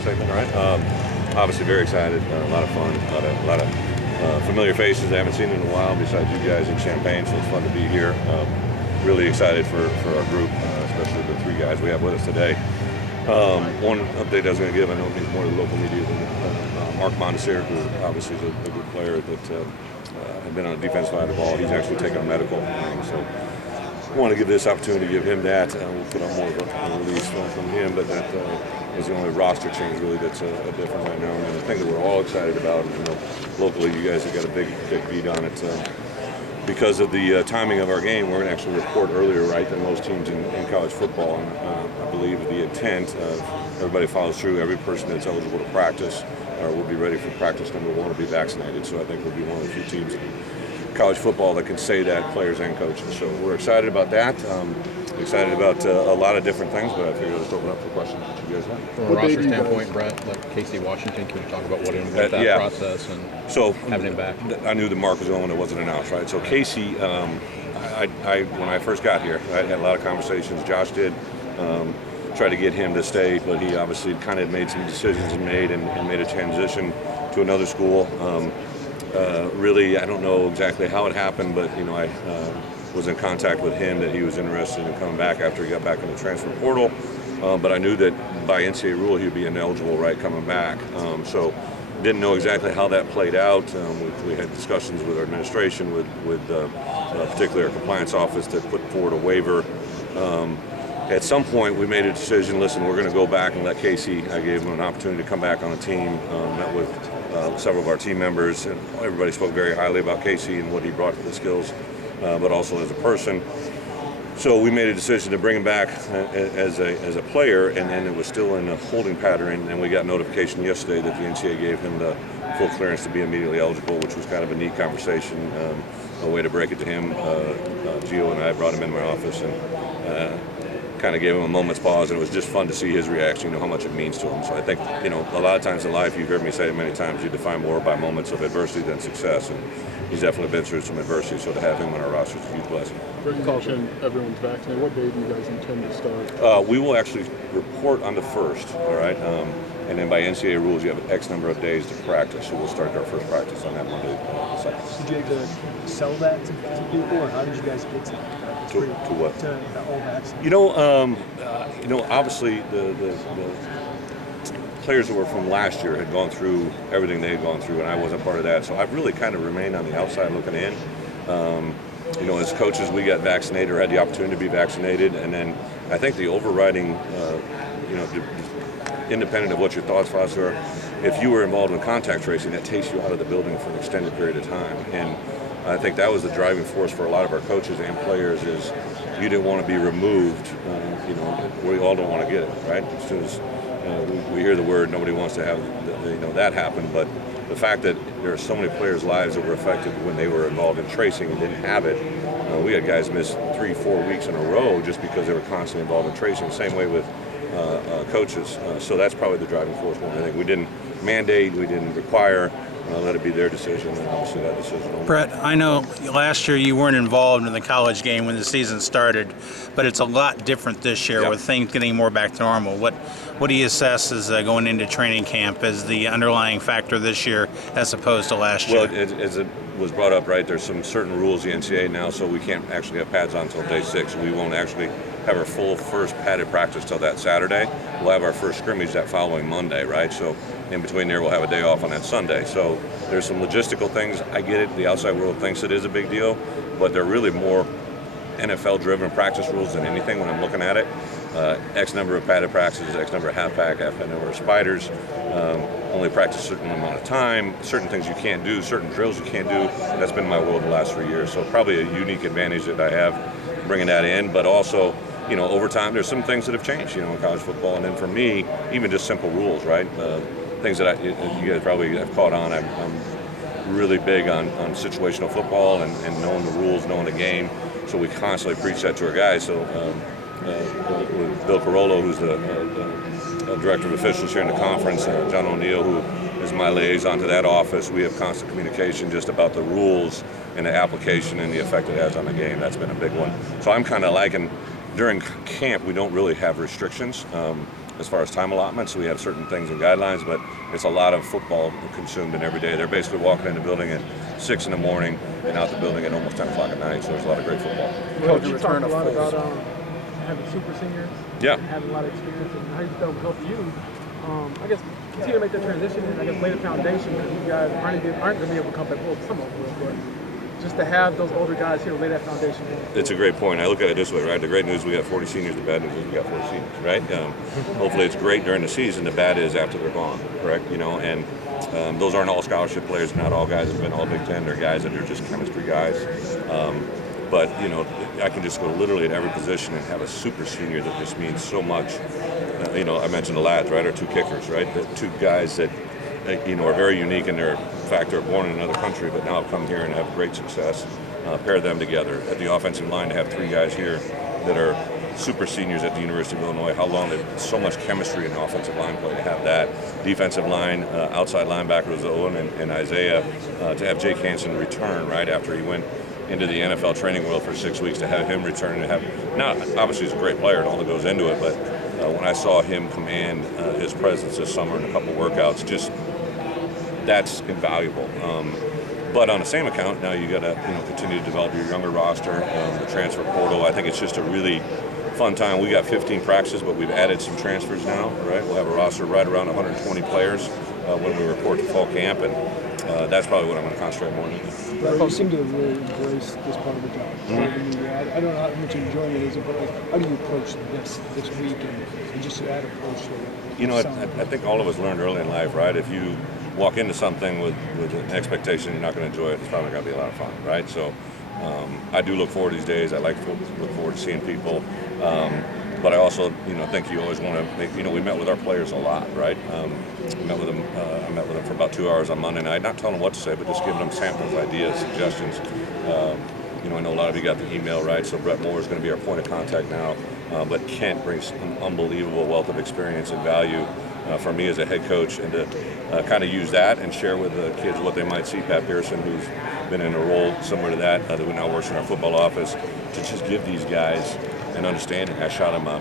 segment, right? Obviously very excited, a lot of fun, a lot of familiar faces I haven't seen in a while besides you guys in Champaign, so it's fun to be here. Really excited for our group, especially the three guys we have with us today. One update I was going to give, I know it means more to the local media than Mark Montesir, who obviously is a good player that had been on the defense side of the ball. He's actually taken a medical, so I want to give this opportunity to give him that. We'll put up more of a release from him, but that is the only roster change really that's a difference right now. And the thing that we're all excited about, locally you guys have got a big beat on it. Because of the timing of our game, we're going to actually report earlier, right, than most teams in college football. And I believe the intent of everybody follows through. Every person that's eligible to practice will be ready for practice number one to be vaccinated. So I think we'll be one of the few teams in college football that can say that, players and coaches. So we're excited about that. Excited about a lot of different things, but I figured let's open up for questions that you guys have. From a roster standpoint, Brett, like Casey Washington, can you talk about what in that process and so having him back? I knew that Mark was the only one that wasn't announced, right? So Casey, when I first got here, I had a lot of conversations. Josh did try to get him to stay, but he obviously kind of made some decisions and made a transition to another school. Really, I don't know exactly how it happened, but I was in contact with him that he was interested in coming back after he got back in the transfer portal. But I knew that by NCAA rule he'd be ineligible, right, coming back. So didn't know exactly how that played out. We had discussions with our administration, with particularly our compliance office that put forward a waiver. At some point, we made a decision. Listen, we're going to go back and let Casey. I gave him an opportunity to come back on the team. Met with several of our team members, and everybody spoke very highly about Casey and what he brought to the skills, but also as a person. So we made a decision to bring him back as a player, and then it was still in a holding pattern. And we got notification yesterday that the NCAA gave him the full clearance to be immediately eligible, which was kind of a neat conversation, a way to break it to him. Gio and I brought him in my office and kind of gave him a moment's pause, and it was just fun to see his reaction, how much it means to him. So I think, a lot of times in life, you've heard me say it many times, you define more by moments of adversity than success, and he's definitely been through some adversity, so to have him on our roster is a huge blessing. You mentioned everyone's vaccinated. What day do you guys intend to start? We will actually report on the 1st, all right? And then by NCAA rules, you have X number of days to practice, so we'll start our first practice on that Monday, the 2nd. Did you have to sell that to people, or how did you guys get to that? To what? To the all vaccine. Obviously the players that were from last year had gone through everything they had gone through, and I wasn't part of that. So I've really kind of remained on the outside looking in. As coaches, we got vaccinated or had the opportunity to be vaccinated, and then I think the overriding, independent of what your thoughts are, if you were involved in contact tracing, that takes you out of the building for an extended period of time. And I think that was the driving force for a lot of our coaches and players is you didn't want to be removed. We all don't want to get it, right? As soon as we hear the word, nobody wants to have that happen. But the fact that there are so many players' lives that were affected when they were involved in tracing and didn't have it, we had guys miss 3-4 weeks in a row just because they were constantly involved in tracing. Same way with coaches. So that's probably the driving force more than anything. We didn't mandate, we didn't require. Let it be their decision, and obviously that decision only. Brett, I know last year you weren't involved in the college game when the season started, but it's a lot different this year with things getting more back to normal. What do you assess as going into training camp as the underlying factor this year as opposed to last year? Well, as it was brought up, right, there's some certain rules in the NCAA now, so we can't actually have pads on until day 6. We won't actually have our full first padded practice till that Saturday. We'll have our first scrimmage that following Monday, right? So in between there, we'll have a day off on that Sunday. So there's some logistical things. I get it. The outside world thinks it is a big deal, but they're really more NFL-driven practice rules than anything when I'm looking at it. X number of padded practices, X number of half-pack, X number of spiders, only practice a certain amount of time, certain things you can't do, certain drills you can't do. That's been my world the last 3 years. So probably a unique advantage that I have bringing that in, but also, over time, there's some things that have changed, in college football. And then for me, even just simple rules, right? Things that you guys probably have caught on. I'm really big on situational football and knowing the rules, knowing the game. So we constantly preach that to our guys. So with Bill Carollo, who's the director of officials here in the conference, John O'Neill, who is my liaison to that office, we have constant communication just about the rules and the application and the effect it has on the game. That's been a big one. So I'm kind of liking, during camp, we don't really have restrictions. as far as time allotments. So we have certain things and guidelines, but it's a lot of football consumed in every day. They're basically walking in the building at 6 in the morning and out the building at almost 10 o'clock at night. So there's a lot of great football. Coach, you talked a lot about having super seniors. Yeah. And having a lot of experience, and how you felt help you. I guess continue to make that transition, and I guess lay the foundation that you guys aren't going to be able to come back. Well, some of them will, but just to have those older guys here lay that foundation. It's a great point. I look at it this way, right? The great news, we got 40 seniors. The bad news is we got 4 seniors, right? Hopefully it's great during the season. The bad is after they're gone, correct? You know, and those aren't all scholarship players. Not all guys have been all Big Ten. They're guys that are just chemistry guys. But, you know, I can just go literally at every position and have a super senior that just means so much. You know, I mentioned the lads, right? Our 2 kickers, right? The 2 guys that, you know, are very unique in their fact they're born in another country, but now have come here and have great success. Pair them together. At the offensive line, to have 3 guys here that are super seniors at the University of Illinois. How long they've so much chemistry in offensive line play to have that. Defensive line, outside linebackers Owen and Isaiah, to have Jake Hansen return right after he went into the NFL training world for 6 weeks, to have him return and have, now obviously he's a great player and all that goes into it, but when I saw him command his presence this summer in a couple workouts, just that's invaluable. But on the same account, now you got to continue to develop your younger roster, the transfer portal. I think it's just a really fun time. We got 15 practices, but we've added some transfers now. Right, we'll have a roster right around 120 players when we report to fall camp, and that's probably what I'm going to concentrate more on. You seem to really embrace this part of the job. I don't know how much enjoyment it is, but like, how do you approach this week and just that approach to it? You know, I think all of us learned early in life, right? If you walk into something with an expectation you're not going to enjoy it, it's probably going to be a lot of fun, right? So I do look forward to these days. I like to look forward to seeing people. But I also, think you always want to make, we met with our players a lot, right? We met with them, I met with them for about 2 hours on Monday night, not telling them what to say, but just giving them samples, ideas, suggestions. I know a lot of you got the email, right? So Brett Moore is going to be our point of contact now. But Kent brings an unbelievable wealth of experience and value for me as a head coach, and to kind of use that and share with the kids what they might see. Pat Pearson, who's been in a role similar to that, that we now works in our football office, to just give these guys an understanding. I shot him a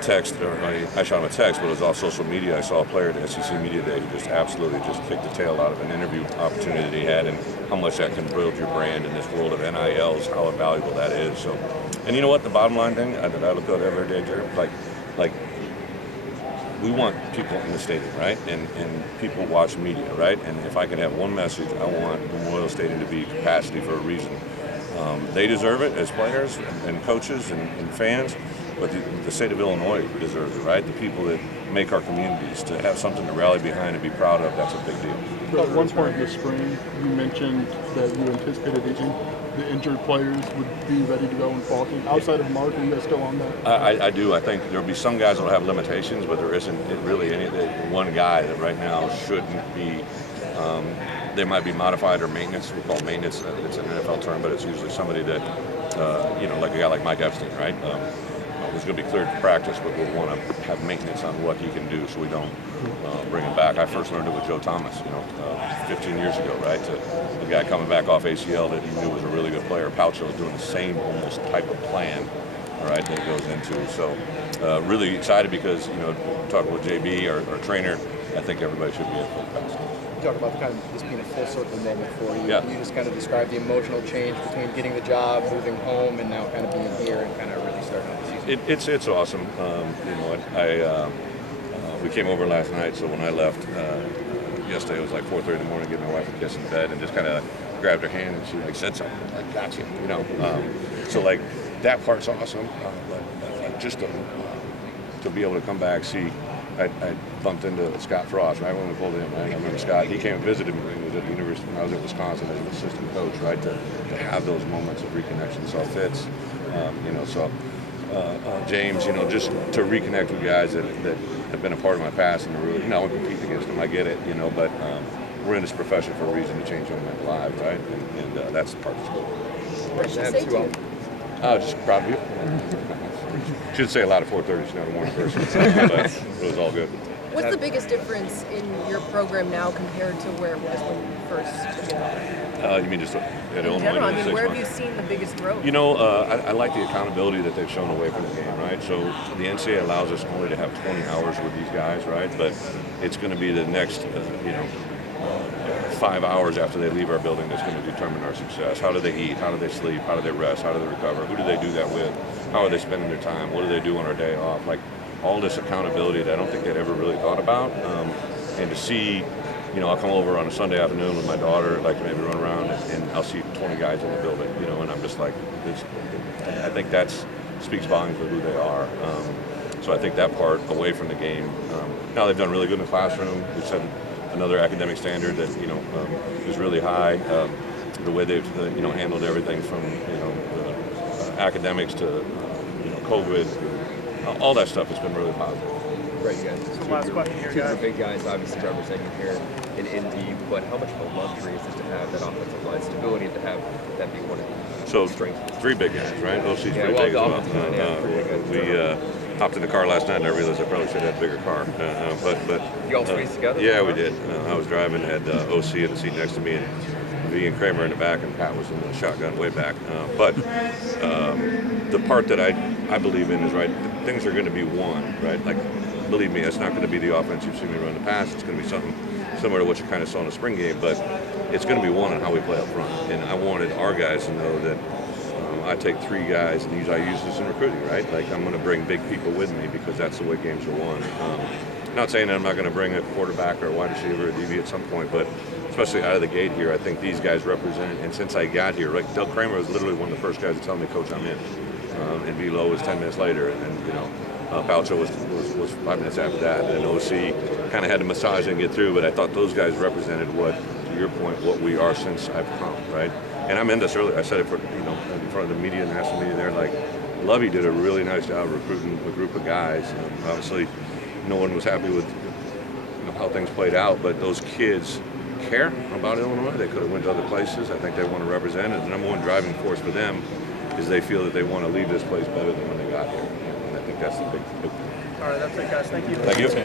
text, but it was off social media. I saw a player at the SEC Media Day who just absolutely just kicked the tail out of an interview opportunity that he had, and how much that can build your brand in this world of NILs, how valuable that is. So, and you know what, the bottom line thing that I look at every day, Jared, like we want people in the stadium, right? And people watch media, right? And if I can have one message, I want Memorial Stadium to be capacity for a reason. They deserve it as players and coaches and fans, but the state of Illinois deserves it, right? The people that make our communities, to have something to rally behind and be proud of, that's a big deal. At one point this spring, you mentioned that you anticipated the injured players would be ready to go in fall camp. Outside of Mark, are you guys still on that? I do. I think there'll be some guys that will have limitations, but there isn't really any. One guy that right now shouldn't be. They might be modified or maintenance. We call it maintenance. It's an NFL term, but it's usually somebody that, like a guy like Mike Epstein, right? Who's going to be cleared to practice, but we'll want to have maintenance on what he can do, so we don't bring him back. I first learned it with Joe Thomas, 15 years ago, right? The guy coming back off ACL that he knew was a really good player. Poucho was doing the same almost type of plan, all right, that it goes into. So really excited because, talking with JB, our trainer, I think everybody should be at full capacity. You talk about kind of this being a full circle moment for you. Yeah. Can you just kind of describe the emotional change between getting the job, moving home, and now kind of being here and kind of really starting out the season? It's awesome. We came over last night, so when I left yesterday, it was like 4:30 in the morning, giving my wife a kiss in bed, and just kind of grabbed her hand, and she said something like, "Got you," So that part's awesome, but just to be able to come back, see. I bumped into Scott Frost right when we pulled in. Right? I remember Scott. He came and visited me when he was at the university when I was at Wisconsin as an assistant coach. Right, to have those moments of reconnection. So Fitz, James, just to reconnect with guys that have been a part of my past and really, I want to compete against them. I get it, but we're in this profession for a reason, to change young men's lives, right? And that's the part that's cool. What did you say to him? Just proud of you. Should say a lot of 4:30. She's not a morning person, but it was all good. What's the biggest difference in your program now compared to where it was when you first began? You mean just at Illinois? In general, I mean, 6 where have you months? seen the biggest growth? You know, I like the accountability that they've shown away from the game, right? So the NCAA allows us only to have 20 hours with these guys, right? But it's going to be the next, 5 hours after they leave our building that's going to determine our success. How do they eat? How do they sleep? How do they rest? How do they recover? Who do they do that with? How are they spending their time? What do they do on our day off? Like all this accountability that I don't think they'd ever really thought about. And to see, I'll come over on a Sunday afternoon with my daughter, like maybe run around, and I'll see 20 guys in the building, and I'm just like, I think that speaks volumes of who they are. So I think that part away from the game. Now they've done really good in the classroom. We've set another academic standard that is really high. The way they've handled everything from the academics to COVID, all that stuff has been really positive. Right, you guys. So last question here, Two guys. big guys, obviously representing here in Indy, but how much of a luxury is it to have that offensive line stability, to have that be one of the So strengths? 3 big guys, right? OC's Yeah, pretty well, big the as well. offensive line, yeah, pretty big. We hopped in the car last night and I realized I probably should have had a bigger car. But You all spaced together? Yeah, we did. I was driving, had OC in the seat next to me, and V and Kramer in the back, and Pat was in the shotgun way back. But the part that I believe in is, right, things are going to be won, right? Like, believe me, it's not going to be the offense you've seen me run in the past. It's going to be something similar to what you kind of saw in the spring game, but it's going to be won on how we play up front. And I wanted our guys to know that I take 3 guys, and I use this in recruiting, right? Like, I'm going to bring big people with me because that's the way games are won. Not saying that I'm not going to bring a quarterback or a wide receiver or a DB at some point, but especially out of the gate here, I think these guys represent, and since I got here, right, Del Kramer was literally one of the first guys to tell me, Coach, I'm in. And V-Low was 10 minutes later, and Boucho was 5 minutes after that, and OC kind of had to massage and get through, but I thought those guys represented what, to your point, what we are since I've come, right? And I meant this earlier. I said it in front of the media, national media there, like, Lovey did a really nice job recruiting a group of guys. Obviously, no one was happy with how things played out, but those kids care about Illinois. They could have went to other places. I think they want to represent it. The number one driving force for them is they feel that they want to leave this place better than when they got here. And I think that's the big. All right, that's it, guys. Thank you. Thank you.